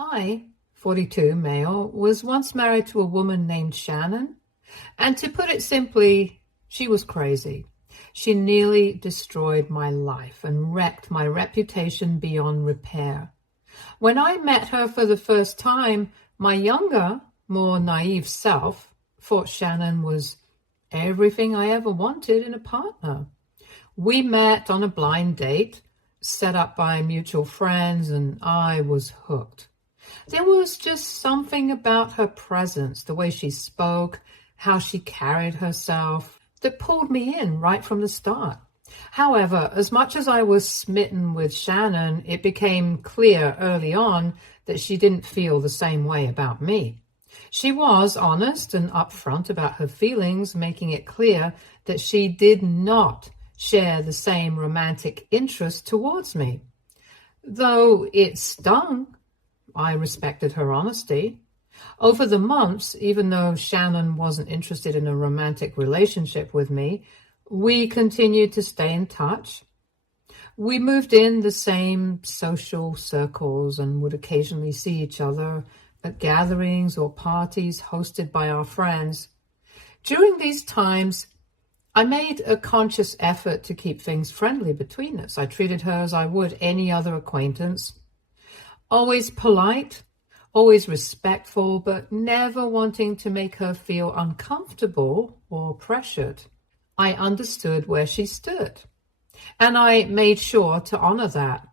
I, 42, male, was once married to a woman named Shannon, and to put it simply, she was crazy. She nearly destroyed my life and wrecked my reputation beyond repair. When I met her for the first time, my younger, more naive self thought Shannon was everything I ever wanted in a partner. We met on a blind date, set up by mutual friends, and I was hooked. There was just something about her presence, the way she spoke, how she carried herself, that pulled me in right from the start. However, as much as I was smitten with Shannon, it became clear early on that she didn't feel the same way about me. She was honest and upfront about her feelings, making it clear that she did not share the same romantic interest towards me. Though it stung, I respected her honesty. Over the months, even though Shannon wasn't interested in a romantic relationship with me, we continued to stay in touch. We moved in the same social circles and would occasionally see each other at gatherings or parties hosted by our friends. During these times, I made a conscious effort to keep things friendly between us. I treated her as I would any other acquaintance. Always polite, always respectful, but never wanting to make her feel uncomfortable or pressured. I understood where she stood, and I made sure to honor that.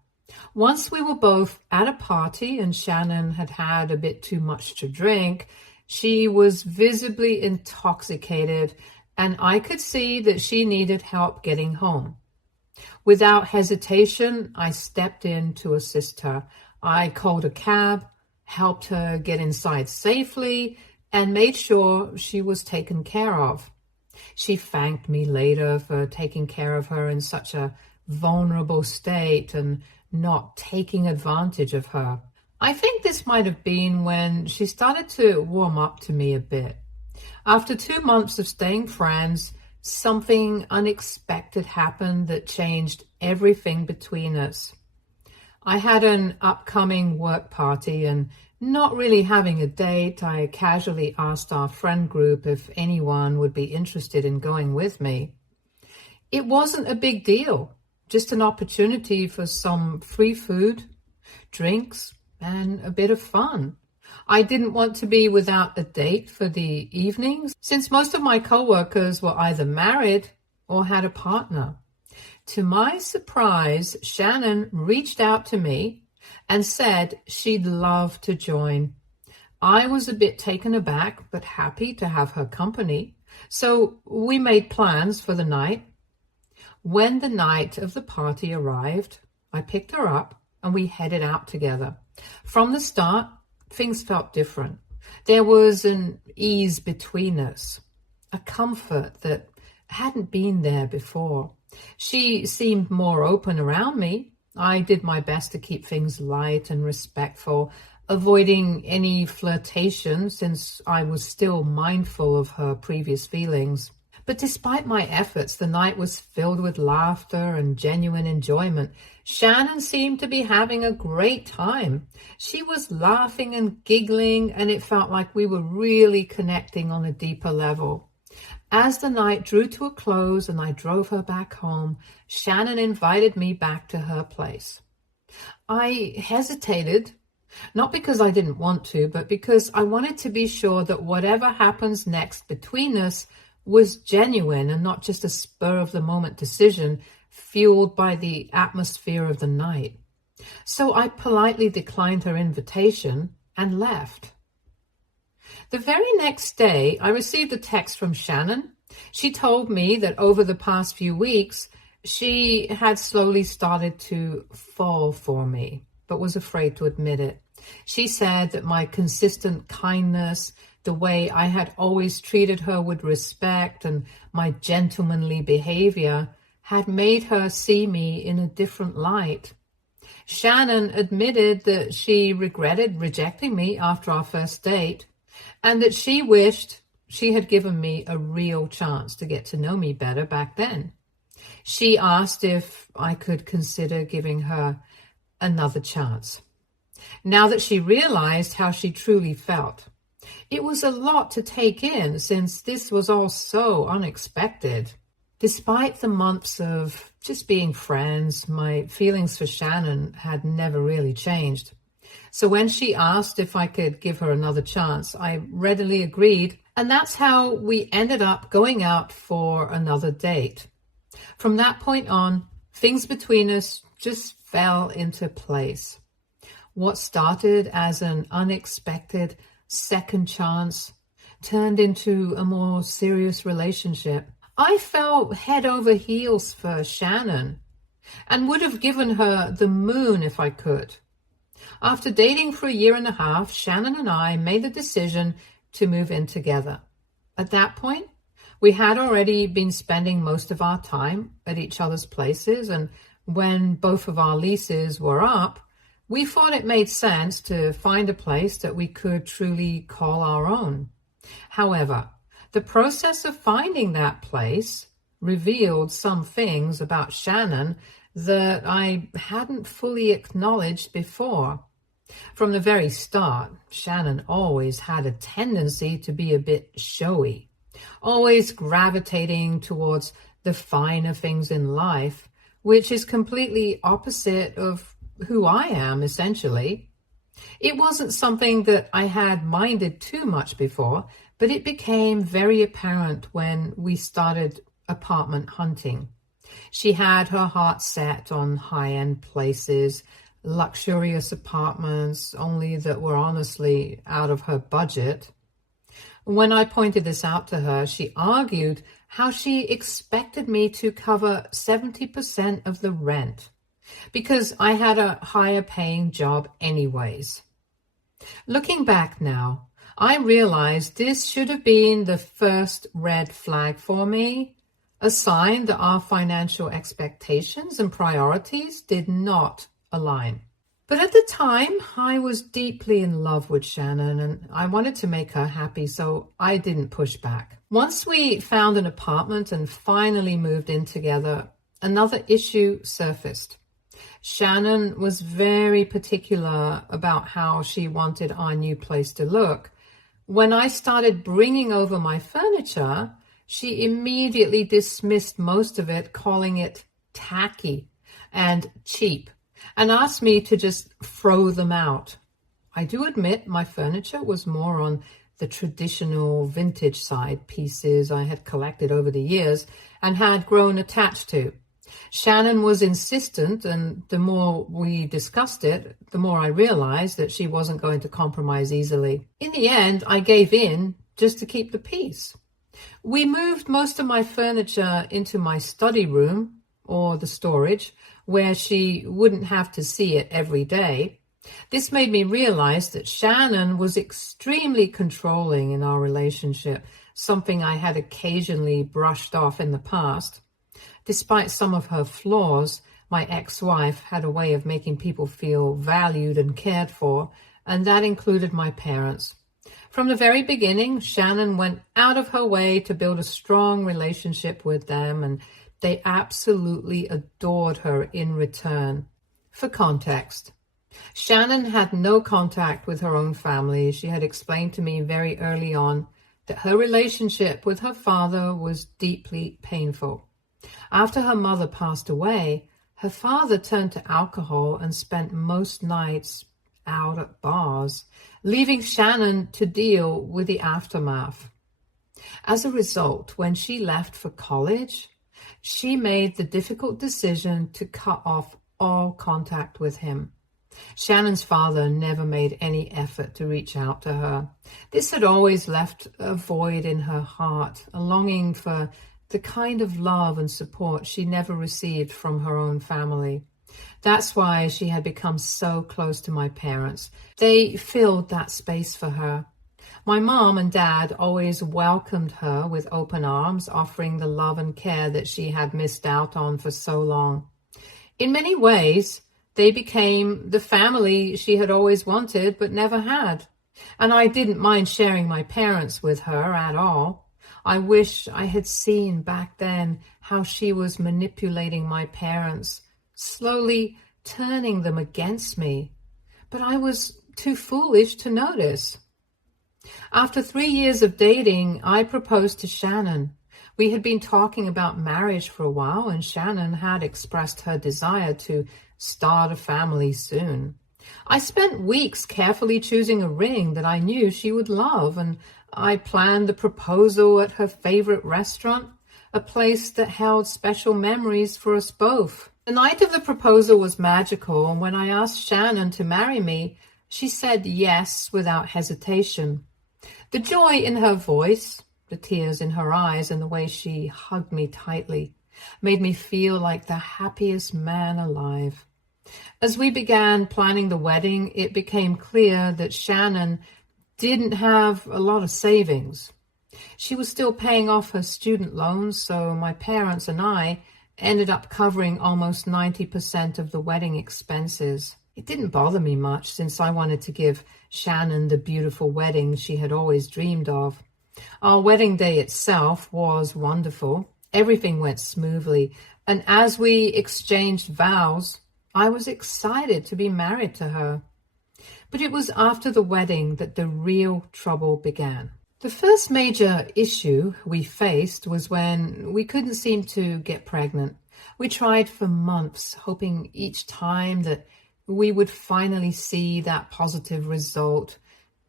Once we were both at a party and Shannon had had a bit too much to drink, she was visibly intoxicated, and I could see that she needed help getting home. Without hesitation, I stepped in to assist her. I called a cab, helped her get inside safely, and made sure she was taken care of. She thanked me later for taking care of her in such a vulnerable state and not taking advantage of her. I think this might have been when she started to warm up to me a bit. After 2 months of staying friends, something unexpected happened that changed everything between us. I had an upcoming work party, and not really having a date, I casually asked our friend group if anyone would be interested in going with me. It wasn't a big deal, just an opportunity for some free food, drinks, and a bit of fun. I didn't want to be without a date for the evenings, since most of my coworkers were either married or had a partner. To my surprise, Shannon reached out to me and said she'd love to join. I was a bit taken aback, but happy to have her company. So we made plans for the night. When the night of the party arrived, I picked her up and we headed out together. From the start, things felt different. There was an ease between us, a comfort that hadn't been there before. She seemed more open around me. I did my best to keep things light and respectful, avoiding any flirtation since I was still mindful of her previous feelings. But despite my efforts, the night was filled with laughter and genuine enjoyment. Shannon seemed to be having a great time. She was laughing and giggling, and it felt like we were really connecting on a deeper level. As the night drew to a close and I drove her back home, Shannon invited me back to her place. I hesitated, not because I didn't want to, but because I wanted to be sure that whatever happens next between us was genuine and not just a spur-of-the-moment decision fueled by the atmosphere of the night. So I politely declined her invitation and left. The very next day, I received a text from Shannon. She told me that over the past few weeks, she had slowly started to fall for me, but was afraid to admit it. She said that my consistent kindness, the way I had always treated her with respect, and my gentlemanly behavior had made her see me in a different light. Shannon admitted that she regretted rejecting me after our first date, and that she wished she had given me a real chance to get to know me better back then. She asked if I could consider giving her another chance. now that she realized how she truly felt. It was a lot to take in since this was all so unexpected. Despite the months of just being friends, my feelings for Shannon had never really changed. So when she asked if I could give her another chance, I readily agreed, and that's how we ended up going out for another date. From that point on, things between us just fell into place. What started as an unexpected second chance turned into a more serious relationship. I fell head over heels for Shannon and would have given her the moon if I could. After dating for a year and a half, Shannon and I made the decision to move in together. At that point, we had already been spending most of our time at each other's places, and when both of our leases were up, we thought it made sense to find a place that we could truly call our own. However, the process of finding that place revealed some things about Shannon that I hadn't fully acknowledged before. From the very start, Shannon always had a tendency to be a bit showy, always gravitating towards the finer things in life, which is completely opposite of who I am, essentially. It wasn't something that I had minded too much before, but it became very apparent when we started apartment hunting. She had her heart set on high-end places, luxurious apartments, only that were honestly out of her budget. When I pointed this out to her, she argued how she expected me to cover 70% of the rent because I had a higher paying job anyways. Looking back now, I realized this should have been the first red flag for me, a sign that our financial expectations and priorities did not align. But at the time, I was deeply in love with Shannon and I wanted to make her happy, so I didn't push back. Once we found an apartment and finally moved in together, another issue surfaced. Shannon was very particular about how she wanted our new place to look. When I started bringing over my furniture, she immediately dismissed most of it, calling it tacky and cheap, and asked me to just throw them out. I do admit my furniture was more on the traditional vintage side, pieces I had collected over the years and had grown attached to. Shannon was insistent, and the more we discussed it, the more I realized that she wasn't going to compromise easily. In the end, I gave in just to keep the peace. We moved most of my furniture into my study room, or the storage, where she wouldn't have to see it every day. This made me realize that Shannon was extremely controlling in our relationship, something I had occasionally brushed off in the past. Despite some of her flaws, my ex-wife had a way of making people feel valued and cared for, and that included my parents. From the very beginning, Shannon went out of her way to build a strong relationship with them, and they absolutely adored her in return. For context, Shannon had no contact with her own family. She had explained to me very early on that her relationship with her father was deeply painful. After her mother passed away, her father turned to alcohol and spent most nights out at bars, leaving Shannon to deal with the aftermath. As a result, when she left for college, she made the difficult decision to cut off all contact with him. Shannon's father never made any effort to reach out to her. This had always left a void in her heart, a longing for the kind of love and support she never received from her own family. That's why she had become so close to my parents. They filled that space for her. My mom and dad always welcomed her with open arms, offering the love and care that she had missed out on for so long. In many ways, they became the family she had always wanted but never had. And I didn't mind sharing my parents with her at all. I wish I had seen back then how she was manipulating my parents, slowly turning them against me. but I was too foolish to notice. After 3 years of dating, I proposed to Shannon. We had been talking about marriage for a while, and Shannon had expressed her desire to start a family soon. I spent weeks carefully choosing a ring that I knew she would love, and I planned the proposal at her favorite restaurant, a place that held special memories for us both. The night of the proposal was magical, and when I asked Shannon to marry me, she said yes without hesitation. The joy in her voice, the tears in her eyes, and the way she hugged me tightly made me feel like the happiest man alive. As we began planning the wedding, it became clear that Shannon didn't have a lot of savings. She was still paying off her student loans, so my parents and I ended up covering almost 90% of the wedding expenses. It didn't bother me much, since I wanted to give Shannon the beautiful wedding she had always dreamed of. Our wedding day itself was wonderful. Everything went smoothly, and as we exchanged vows, I was excited to be married to her. But it was after the wedding that the real trouble began. The first major issue we faced was when we couldn't seem to get pregnant. We tried for months, hoping each time that we would finally see that positive result,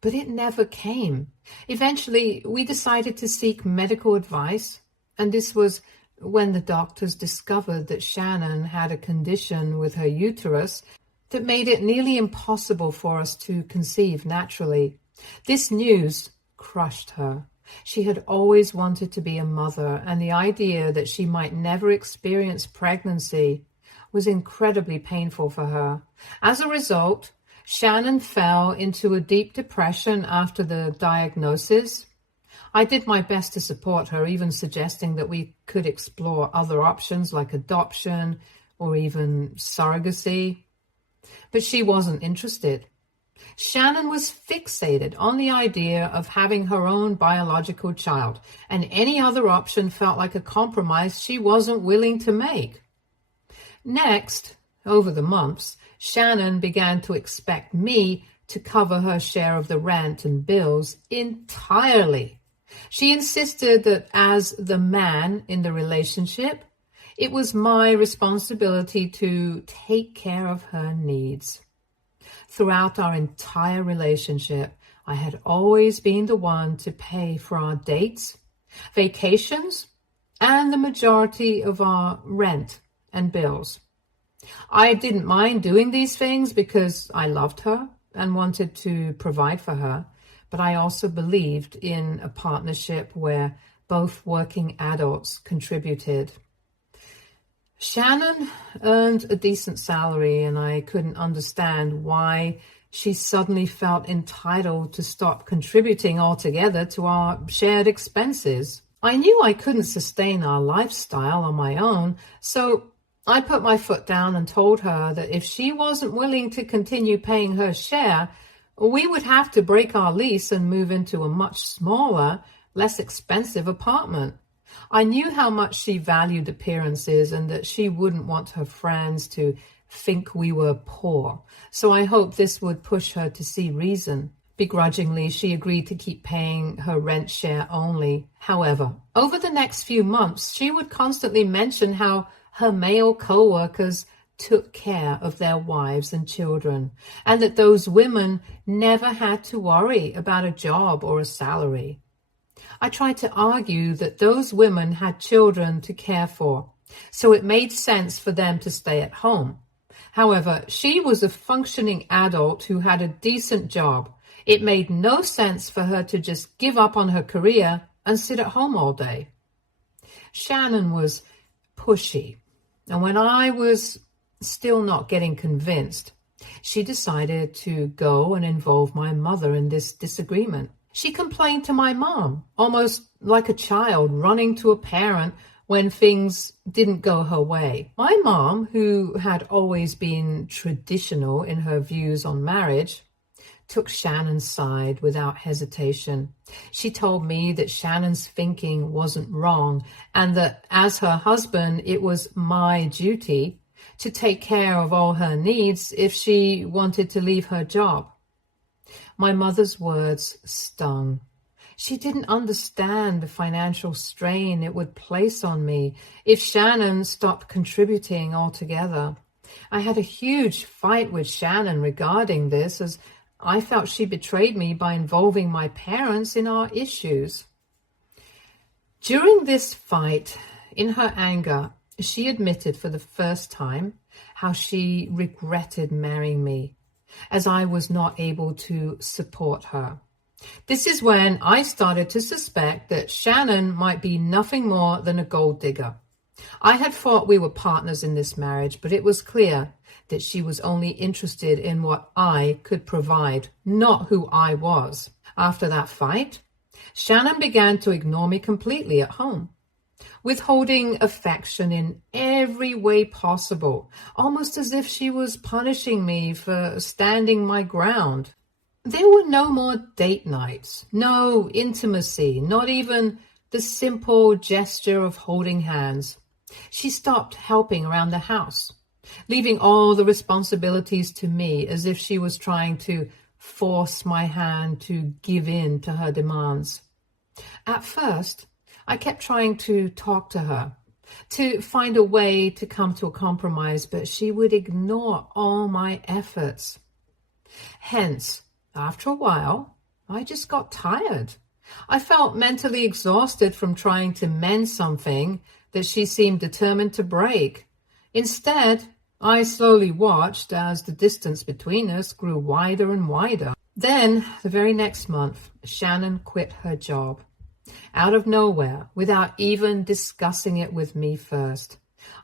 but it never came. Eventually, we decided to seek medical advice, and this was when the doctors discovered that Shannon had a condition with her uterus that made it nearly impossible for us to conceive naturally. This news crushed her. She had always wanted to be a mother, and the idea that she might never experience pregnancy was incredibly painful for her. As a result, Shannon fell into a deep depression after the diagnosis. I did my best to support her, even suggesting that we could explore other options like adoption or even surrogacy. But she wasn't interested. Shannon was fixated on the idea of having her own biological child, and any other option felt like a compromise she wasn't willing to make. Next, over the months, Shannon began to expect me to cover her share of the rent and bills entirely. She insisted that as the man in the relationship, it was my responsibility to take care of her needs. Throughout our entire relationship, I had always been the one to pay for our dates, vacations, and the majority of our rent and bills. I didn't mind doing these things because I loved her and wanted to provide for her, but I also believed in a partnership where both working adults contributed. Shannon earned a decent salary, and I couldn't understand why she suddenly felt entitled to stop contributing altogether to our shared expenses. I knew I couldn't sustain our lifestyle on my own, so I put my foot down and told her that if she wasn't willing to continue paying her share, we would have to break our lease and move into a much smaller, less expensive apartment. I knew how much she valued appearances and that she wouldn't want her friends to think we were poor, so I hoped this would push her to see reason. Begrudgingly, she agreed to keep paying her rent share only. However, over the next few months, she would constantly mention how her male co-workers took care of their wives and children, and that those women never had to worry about a job or a salary. I tried to argue that those women had children to care for, so it made sense for them to stay at home. However, she was a functioning adult who had a decent job. It made no sense for her to just give up on her career and sit at home all day. Shannon was pushy, and when I was still not getting convinced, she decided to go and involve my mother in this disagreement. She complained to my mom, almost like a child running to a parent when things didn't go her way. My mom, who had always been traditional in her views on marriage, took Shannon's side without hesitation. She told me that Shannon's thinking wasn't wrong, and that as her husband, it was my duty to take care of all her needs if she wanted to leave her job. My mother's words stung. She didn't understand the financial strain it would place on me if Shannon stopped contributing altogether. I had a huge fight with Shannon regarding this, as I felt she betrayed me by involving my parents in our issues. During this fight, in her anger, she admitted for the first time how she regretted marrying me, as I was not able to support her. This is when I started to suspect that Shannon might be nothing more than a gold digger. I had thought we were partners in this marriage, but it was clear that she was only interested in what I could provide, not who I was. After that fight, Shannon began to ignore me completely at home, withholding affection in every way possible, almost as if she was punishing me for standing my ground. There were no more date nights, no intimacy, not even the simple gesture of holding hands. She stopped helping around the house, leaving all the responsibilities to me, as if she was trying to force my hand to give in to her demands. At first, I kept trying to talk to her, to find a way to come to a compromise, but she would ignore all my efforts. Hence, after a while, I just got tired. I felt mentally exhausted from trying to mend something that she seemed determined to break. Instead, I slowly watched as the distance between us grew wider and wider. Then, the very next month, Shannon quit her job. Out of nowhere, without even discussing it with me first.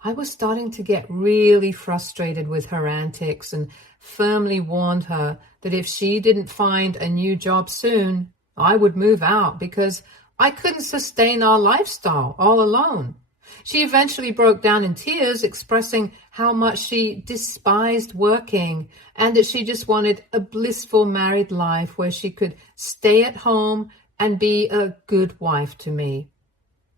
I was starting to get really frustrated with her antics and firmly warned her that if she didn't find a new job soon, I would move out because I couldn't sustain our lifestyle all alone. She eventually broke down in tears, expressing how much she despised working and that she just wanted a blissful married life where she could stay at home and be a good wife to me.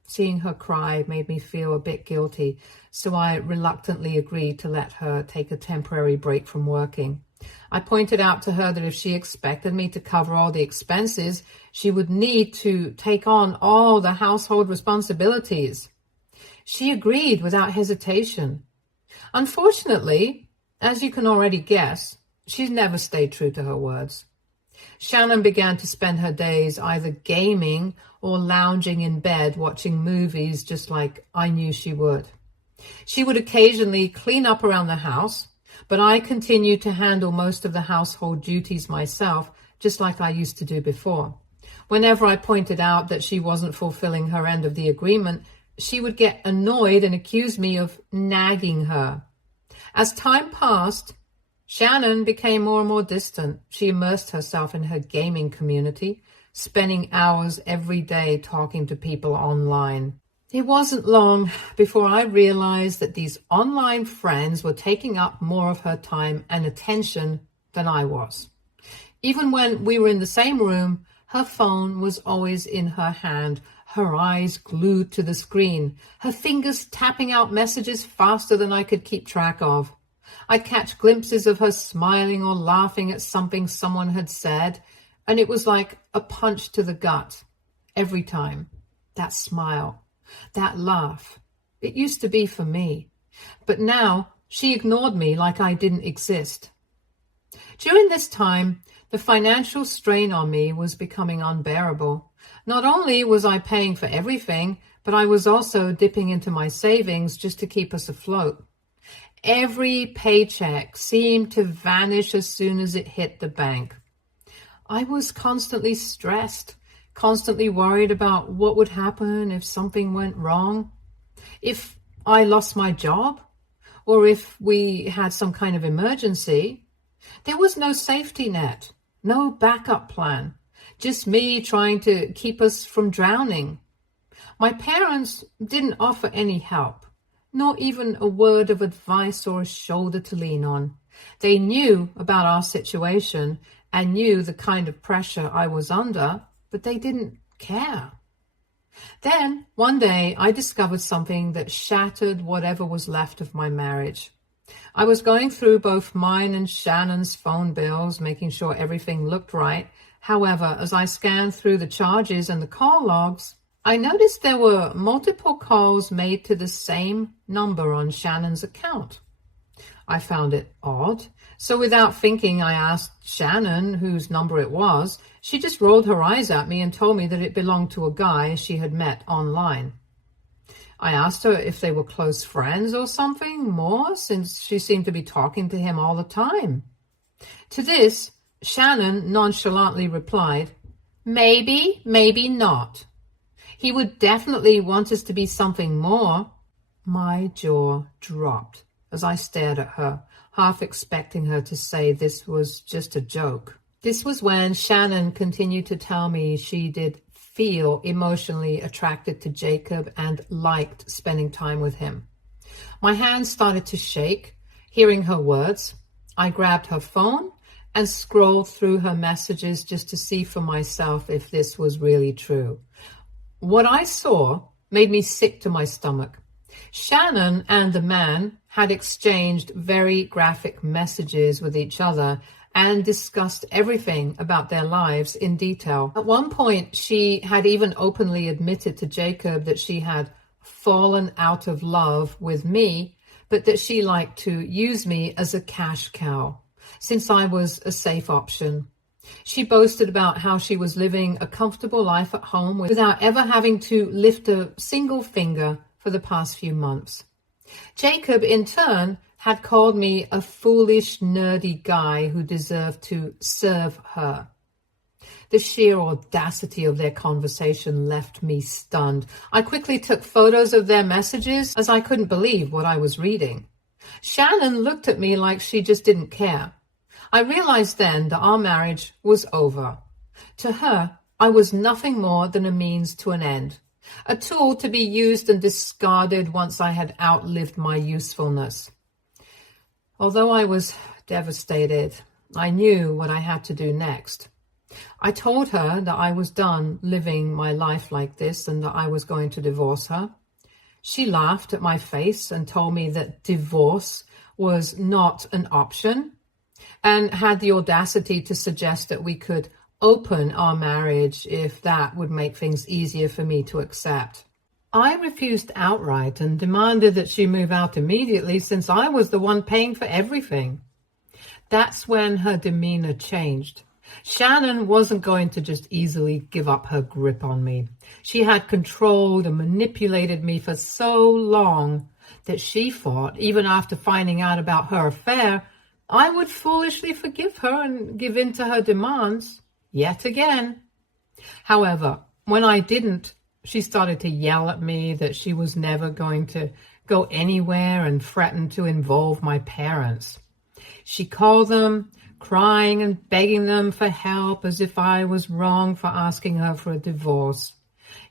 Seeing her cry made me feel a bit guilty, so I reluctantly agreed to let her take a temporary break from working. I pointed out to her that if she expected me to cover all the expenses, she would need to take on all the household responsibilities. She agreed without hesitation. Unfortunately, as you can already guess, she's never stayed true to her words. Shannon began to spend her days either gaming or lounging in bed watching movies, just like I knew she would. She would occasionally clean up around the house, but I continued to handle most of the household duties myself, just like I used to do before. Whenever I pointed out that she wasn't fulfilling her end of the agreement, she would get annoyed and accuse me of nagging her. As time passed, Shannon became more and more distant. She immersed herself in her gaming community, spending hours every day talking to people online. It wasn't long before I realized that these online friends were taking up more of her time and attention than I was. Even when we were in the same room, her phone was always in her hand, her eyes glued to the screen, her fingers tapping out messages faster than I could keep track of. I'd catch glimpses of her smiling or laughing at something someone had said, and it was like a punch to the gut every time. That smile, that laugh, it used to be for me, but now she ignored me like I didn't exist. During this time, the financial strain on me was becoming unbearable. Not only was I paying for everything, but I was also dipping into my savings just to keep us afloat. Every paycheck seemed to vanish as soon as it hit the bank. I was constantly stressed, constantly worried about what would happen if something went wrong, if I lost my job, or if we had some kind of emergency. There was no safety net, no backup plan, just me trying to keep us from drowning. My parents didn't offer any help, nor even a word of advice or a shoulder to lean on. They knew about our situation and knew the kind of pressure I was under, but they didn't care. Then, one day, I discovered something that shattered whatever was left of my marriage. I was going through both mine and Shannon's phone bills, making sure everything looked right. However, as I scanned through the charges and the call logs, I noticed there were multiple calls made to the same number on Shannon's account. I found it odd, so without thinking, I asked Shannon whose number it was. She just rolled her eyes at me and told me that it belonged to a guy she had met online. I asked her if they were close friends or something more, since she seemed to be talking to him all the time. To this, Shannon nonchalantly replied, "Maybe, maybe not. He would definitely want us to be something more." My jaw dropped as I stared at her, half expecting her to say this was just a joke. This was when Shannon continued to tell me she did feel emotionally attracted to Jacob and liked spending time with him. My hands started to shake, hearing her words. I grabbed her phone and scrolled through her messages just to see for myself if this was really true. What I saw made me sick to my stomach. Shannon and the man had exchanged very graphic messages with each other and discussed everything about their lives in detail. At one point, she had even openly admitted to Jacob that she had fallen out of love with me, but that she liked to use me as a cash cow, since I was a safe option. She boasted about how she was living a comfortable life at home without ever having to lift a single finger for the past few months. Jacob, in turn, had called me a foolish, nerdy guy who deserved to serve her. The sheer audacity of their conversation left me stunned. I quickly took photos of their messages as I couldn't believe what I was reading. Shannon looked at me like she just didn't care. I realized then that our marriage was over. To her, I was nothing more than a means to an end, a tool to be used and discarded once I had outlived my usefulness. Although I was devastated, I knew what I had to do next. I told her that I was done living my life like this and that I was going to divorce her. She laughed at my face and told me that divorce was not an option, and had the audacity to suggest that we could open our marriage if that would make things easier for me to accept. I refused outright and demanded that she move out immediately since I was the one paying for everything. That's when her demeanor changed. Shannon wasn't going to just easily give up her grip on me. She had controlled and manipulated me for so long that she thought, even after finding out about her affair, I would foolishly forgive her and give in to her demands yet again. However, when I didn't, she started to yell at me that she was never going to go anywhere and threatened to involve my parents. She called them, crying and begging them for help as if I was wrong for asking her for a divorce.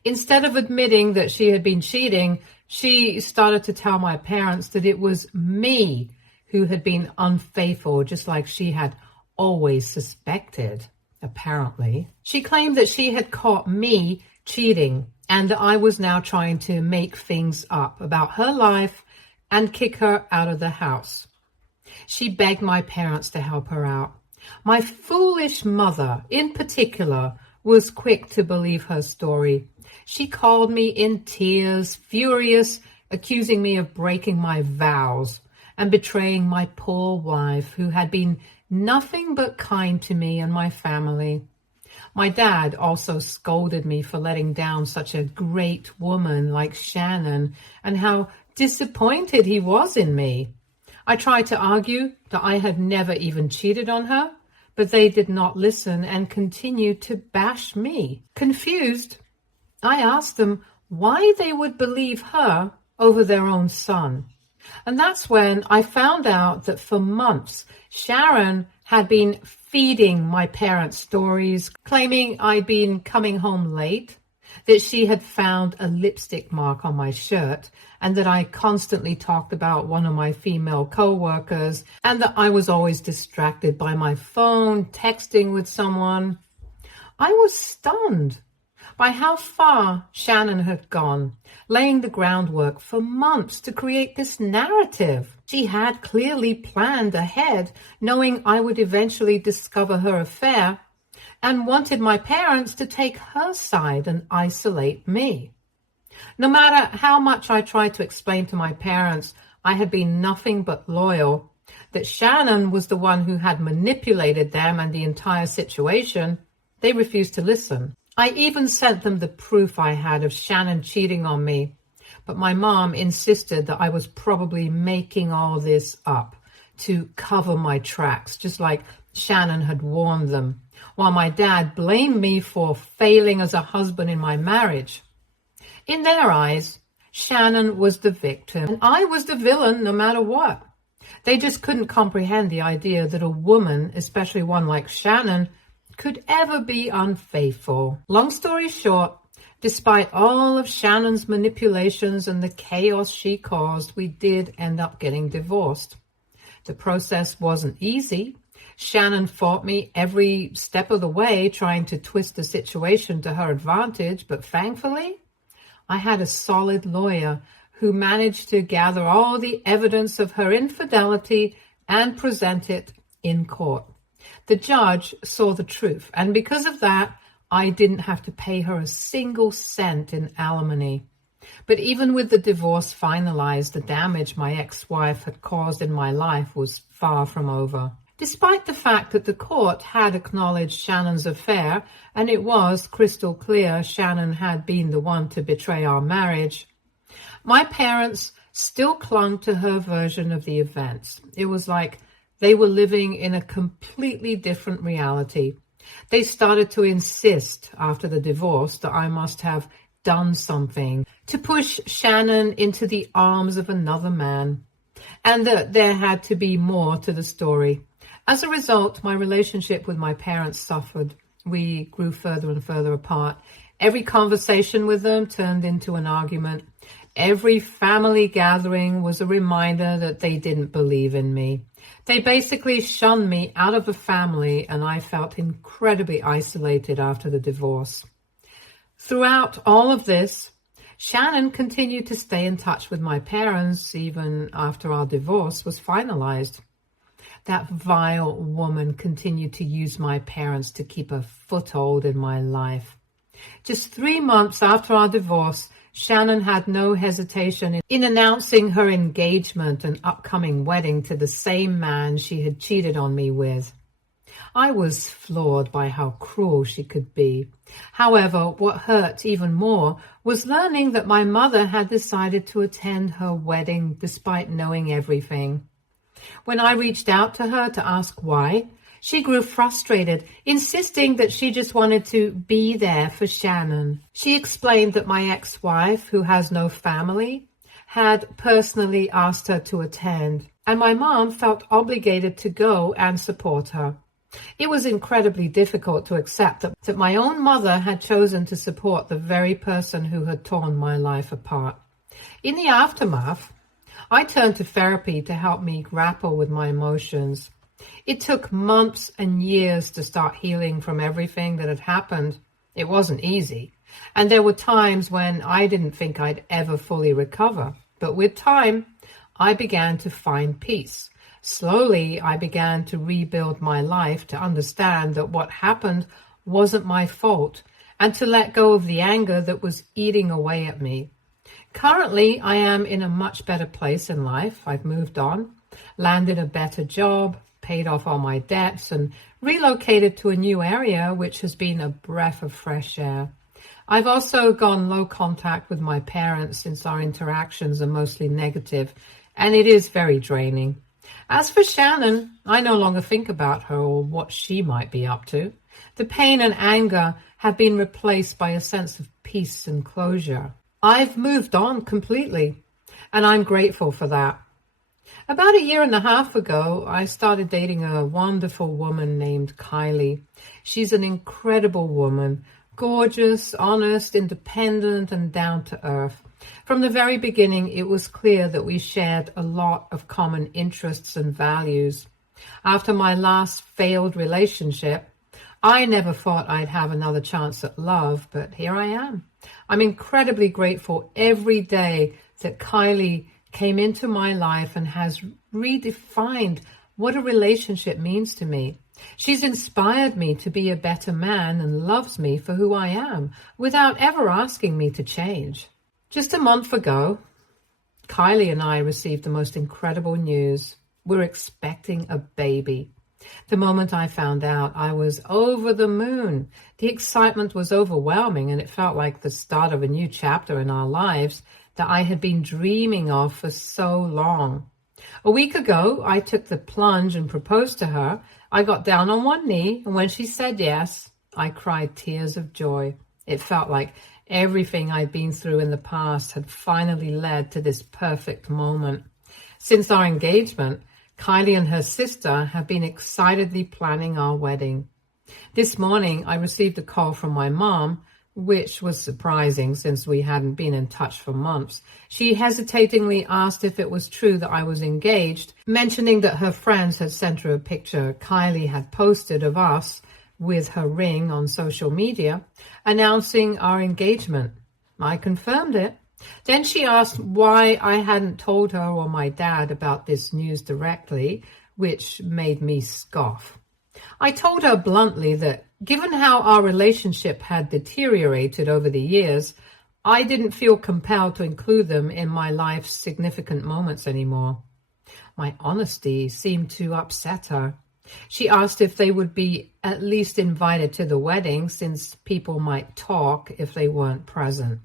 Instead of admitting that she had been cheating, she started to tell my parents that it was me who had been unfaithful, just like she had always suspected, apparently. She claimed that she had caught me cheating and that I was now trying to make things up about her life and kick her out of the house. She begged my parents to help her out. My foolish mother, in particular, was quick to believe her story. She called me in tears, furious, accusing me of breaking my vows and betraying my poor wife, who had been nothing but kind to me and my family. My dad also scolded me for letting down such a great woman like Shannon and how disappointed he was in me. I tried to argue that I had never even cheated on her, but they did not listen and continued to bash me. Confused, I asked them why they would believe her over their own son. And that's when I found out that for months, Sharon had been feeding my parents stories, claiming I'd been coming home late, that she had found a lipstick mark on my shirt, and that I constantly talked about one of my female co-workers, and that I was always distracted by my phone, texting with someone. I was stunned. by how far Shannon had gone, laying the groundwork for months to create this narrative. She had clearly planned ahead, knowing I would eventually discover her affair, and wanted my parents to take her side and isolate me. No matter how much I tried to explain to my parents I had been nothing but loyal, that Shannon was the one who had manipulated them and the entire situation, they refused to listen. I even sent them the proof I had of Shannon cheating on me, but my mom insisted that I was probably making all this up to cover my tracks, just like Shannon had warned them, while my dad blamed me for failing as a husband in my marriage. In their eyes, Shannon was the victim, and I was the villain no matter what. They just couldn't comprehend the idea that a woman, especially one like Shannon, could ever be unfaithful. Long story short, despite all of Shannon's manipulations and the chaos she caused, we did end up getting divorced. The process wasn't easy. Shannon fought me every step of the way, trying to twist the situation to her advantage, but thankfully, I had a solid lawyer who managed to gather all the evidence of her infidelity and present it in court. The judge saw the truth, and because of that, I didn't have to pay her a single cent in alimony. But even with the divorce finalized, the damage my ex-wife had caused in my life was far from over. Despite the fact that the court had acknowledged Shannon's affair, and it was crystal clear Shannon had been the one to betray our marriage, my parents still clung to her version of the events. It was like they were living in a completely different reality. They started to insist after the divorce that I must have done something to push Shannon into the arms of another man, and that there had to be more to the story. As a result, my relationship with my parents suffered. We grew further and further apart. Every conversation with them turned into an argument. Every family gathering was a reminder that they didn't believe in me. They basically shunned me out of the family, and I felt incredibly isolated after the divorce. Throughout all of this, Shannon continued to stay in touch with my parents even after our divorce was finalized. That vile woman continued to use my parents to keep a foothold in my life. Just 3 months after our divorce, Shannon had no hesitation in announcing her engagement and upcoming wedding to the same man she had cheated on me with. I was floored by how cruel she could be. However, what hurt even more was learning that my mother had decided to attend her wedding despite knowing everything. When I reached out to her to ask why, she grew frustrated, insisting that she just wanted to be there for Shannon. She explained that my ex-wife, who has no family, had personally asked her to attend, and my mom felt obligated to go and support her. It was incredibly difficult to accept that my own mother had chosen to support the very person who had torn my life apart. In the aftermath, I turned to therapy to help me grapple with my emotions. It took months and years to start healing from everything that had happened. It wasn't easy, and there were times when I didn't think I'd ever fully recover. But with time, I began to find peace. Slowly, I began to rebuild my life, to understand that what happened wasn't my fault, and to let go of the anger that was eating away at me. Currently, I am in a much better place in life. I've moved on, landed a better job, paid off all my debts, and relocated to a new area, which has been a breath of fresh air. I've also gone low contact with my parents since our interactions are mostly negative, and it is very draining. As for Shannon, I no longer think about her or what she might be up to. The pain and anger have been replaced by a sense of peace and closure. I've moved on completely, and I'm grateful for that. About 1.5 years ago, I started dating a wonderful woman named Kylie. She's an incredible woman, gorgeous, honest, independent, and down to earth. From the very beginning, it was clear that we shared a lot of common interests and values. After my last failed relationship, I never thought I'd have another chance at love, but here I am. I'm incredibly grateful every day that Kylie came into my life and has redefined what a relationship means to me. She's inspired me to be a better man and loves me for who I am without ever asking me to change. Just a month ago, Kylie and I received the most incredible news. We're expecting a baby. The moment I found out, I was over the moon. The excitement was overwhelming, and it felt like the start of a new chapter in our lives that I had been dreaming of for so long. A week ago, I took the plunge and proposed to her. I got down on one knee, and when she said yes, I cried tears of joy. It felt like everything I'd been through in the past had finally led to this perfect moment. Since our engagement, Kylie and her sister have been excitedly planning our wedding. This morning, I received a call from my mom, which was surprising since we hadn't been in touch for months. She hesitatingly asked if it was true that I was engaged, mentioning that her friends had sent her a picture Kylie had posted of us with her ring on social media, announcing our engagement. I confirmed it. Then she asked why I hadn't told her or my dad about this news directly, which made me scoff. I told her bluntly that given how our relationship had deteriorated over the years, I didn't feel compelled to include them in my life's significant moments anymore. My honesty seemed to upset her. She asked if they would be at least invited to the wedding, since people might talk if they weren't present.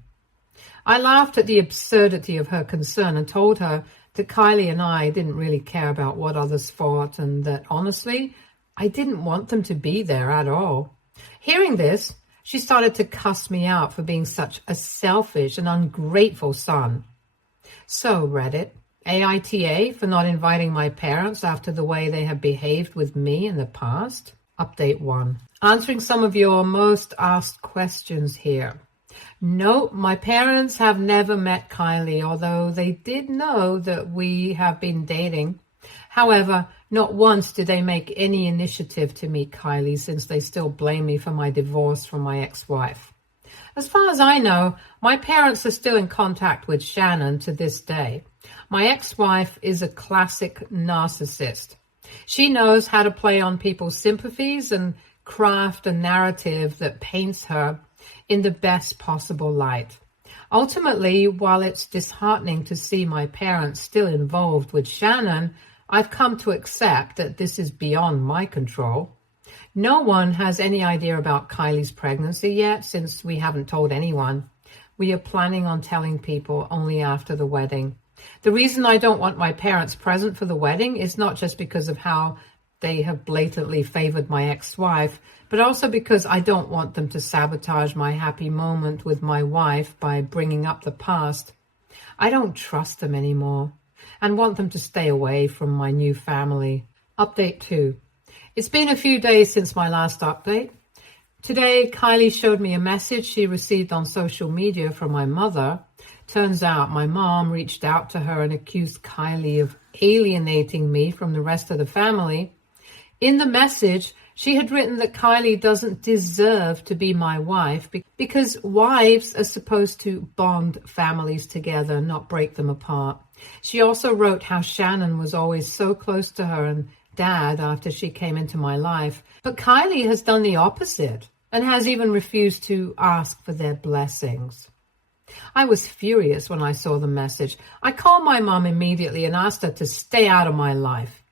I laughed at the absurdity of her concern and told her that Kylie and I didn't really care about what others thought, and that honestly, I didn't want them to be there at all. Hearing this, she started to cuss me out for being such a selfish and ungrateful son. So, Reddit, AITA for not inviting my parents after the way they have behaved with me in the past? Update 1. Answering some of your most asked questions here. No, my parents have never met Kylie, although they did know that we have been dating. However, not once did they make any initiative to meet Kylie, since they still blame me for my divorce from my ex-wife. As far as I know, my parents are still in contact with Shannon to this day. My ex-wife is a classic narcissist. She knows how to play on people's sympathies and craft a narrative that paints her in the best possible light. Ultimately, while it's disheartening to see my parents still involved with Shannon, I've come to accept that this is beyond my control. No one has any idea about Kylie's pregnancy yet, since we haven't told anyone. We are planning on telling people only after the wedding. The reason I don't want my parents present for the wedding is not just because of how they have blatantly favored my ex-wife, but also because I don't want them to sabotage my happy moment with my wife by bringing up the past. I don't trust them anymore and want them to stay away from my new family. Update 2. It's been a few days since my last update. Today, Kylie showed me a message she received on social media from my mother. Turns out my mom reached out to her and accused Kylie of alienating me from the rest of the family. In the message, she had written that Kylie doesn't deserve to be my wife because wives are supposed to bond families together, not break them apart. She also wrote how Shannon was always so close to her and Dad after she came into my life. But Kylie has done the opposite and has even refused to ask for their blessings. I was furious when I saw the message. I called my mom immediately and asked her to stay out of my life.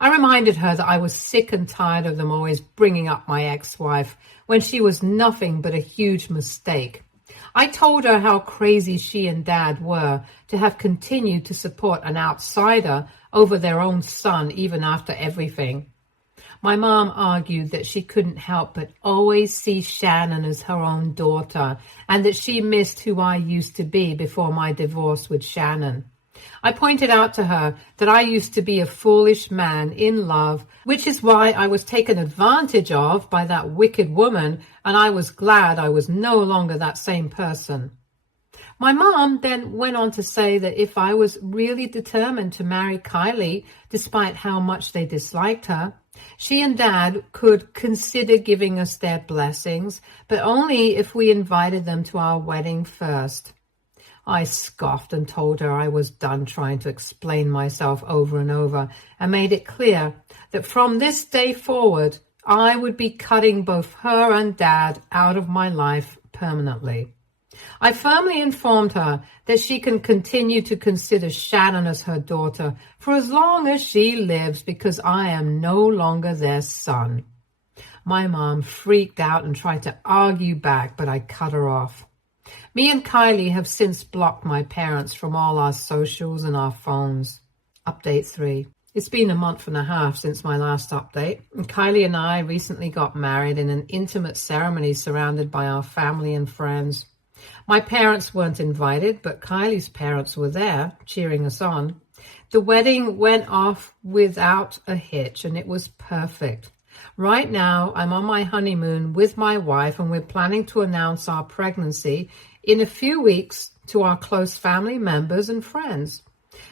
I reminded her that I was sick and tired of them always bringing up my ex-wife when she was nothing but a huge mistake. I told her how crazy she and Dad were to have continued to support an outsider over their own son even after everything. My mom argued that she couldn't help but always see Shannon as her own daughter and that she missed who I used to be before my divorce with Shannon. I pointed out to her that I used to be a foolish man in love, which is why I was taken advantage of by that wicked woman, and I was glad I was no longer that same person. My mom then went on to say that if I was really determined to marry Kylie, despite how much they disliked her, She and Dad could consider giving us their blessings, but only if we invited them to our wedding first. I scoffed and told her I was done trying to explain myself over and over, and made it clear that from this day forward, I would be cutting both her and Dad out of my life permanently. I firmly informed her that she can continue to consider Shannon as her daughter for as long as she lives, because I am no longer their son. My mom freaked out and tried to argue back, but I cut her off. Me and Kylie have since blocked my parents from all our socials and our phones. Update 3. It's been a month and a half since my last update, and Kylie and I recently got married in an intimate ceremony surrounded by our family and friends. My parents weren't invited, but Kylie's parents were there, cheering us on. The wedding went off without a hitch, and it was perfect. Right now, I'm on my honeymoon with my wife, and we're planning to announce our pregnancy in a few weeks to our close family members and friends.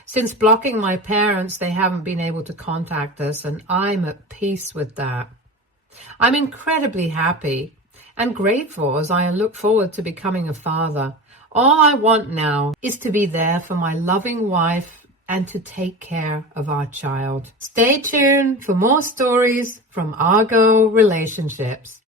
Since blocking my parents, they haven't been able to contact us, and I'm at peace with that. I'm incredibly happy and grateful as I look forward to becoming a father. All I want now is to be there for my loving wife and to take care of our child. Stay tuned for more stories from Argo Relationships.